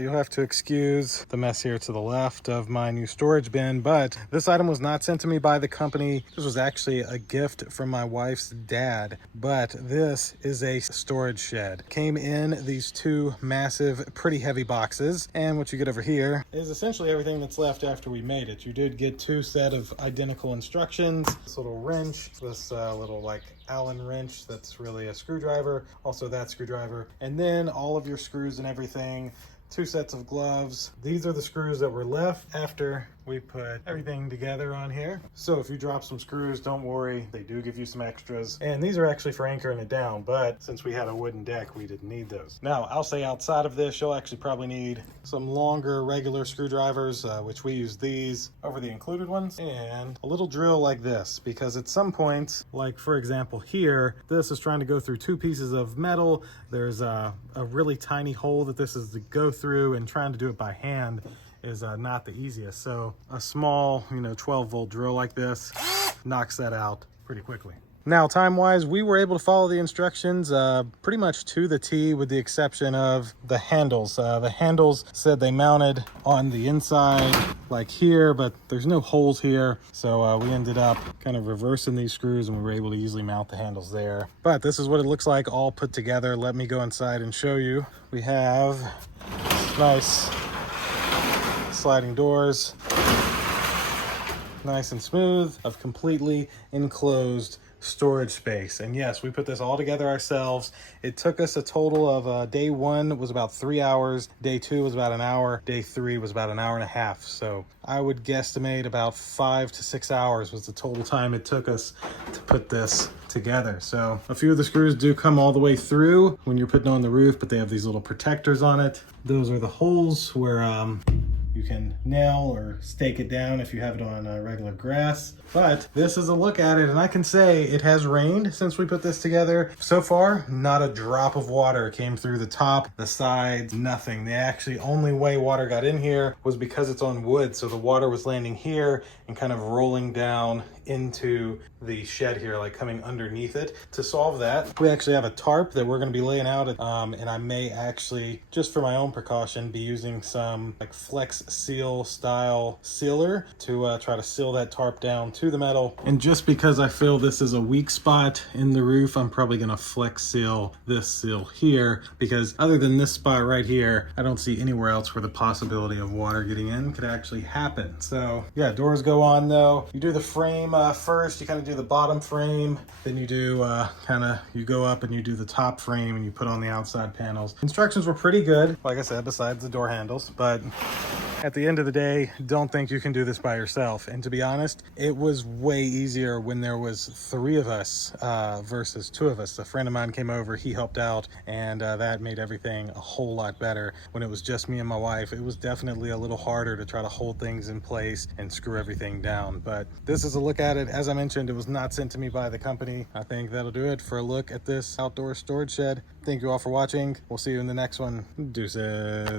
right, you'll have to excuse the mess here to the left of my new storage bin, but this item was not sent to me by the company. This was actually a gift from my wife's dad, but this is a storage shed. Came in these two massive, pretty heavy boxes, and what you get over here is essentially everything that's left after we made it. You did get two set of identical instructions. This little wrench, this little like Allen wrench that's really a screwdriver, also that screwdriver, and then all of your screws and everything, two sets of gloves. These are the screws that were left after we put everything together on here. So if you drop some screws, don't worry, they do give you some extras. And these are actually for anchoring it down, but since we had a wooden deck, we didn't need those. Now, I'll say outside of this, you'll actually probably need some longer regular screwdrivers, which we use these over the included ones, and a little drill like this, because at some point, like for example here, this is trying to go through two pieces of metal. There's a really tiny hole that this is to go through, and trying to do it by hand is not the easiest. So a small, 12-volt drill like this knocks that out pretty quickly. Now, time-wise, we were able to follow the instructions pretty much to the T, with the exception of the handles. The handles said they mounted on the inside like here, but there's no holes here. So we ended up kind of reversing these screws, and we were able to easily mount the handles there. But this is what it looks like all put together. Let me go inside and show you. We have nice sliding doors, nice and smooth, of completely enclosed storage space. And yes, we put this all together ourselves. It took us a total of day one was about 3 hours, day two was about an hour, day three was about an hour and a half. So I would guesstimate about 5 to 6 hours was the total time it took us to put this together. So a few of the screws do come all the way through when you're putting on the roof, but they have these little protectors on it. Those are the holes where you can nail or stake it down if you have it on regular grass. But this is a look at it, and I can say it has rained since we put this together. So far, not a drop of water came through the top, the sides, nothing. The actually only way water got in here was because it's on wood, so the water was landing here and kind of rolling down into the shed here, like coming underneath it. To solve that, we actually have a tarp that we're going to be laying out, and I may actually, just for my own precaution, be using some like Flex Seal style sealer to try to seal that tarp down to the metal. And just because I feel this is a weak spot in the roof, I'm probably going to Flex Seal this seal here, because other than this spot right here, I don't see anywhere else where the possibility of water getting in could actually happen. So yeah, doors go on though. You do the frame first, you kind of do the bottom frame, then you do you go up and you do the top frame, and you put on the outside panels. Instructions were pretty good, like I said, besides the door handles, but at the end of the day, don't think you can do this by yourself. And to be honest, it was way easier when there was 3 of us versus 2 of us. A friend of mine came over, he helped out, and that made everything a whole lot better. When it was just me and my wife, it was definitely a little harder to try to hold things in place and screw everything down. But this is a look at it. As I mentioned, it was not sent to me by the company. I think that'll do it for a look at this outdoor storage shed. Thank you all for watching. We'll see you in the next one. Deuces.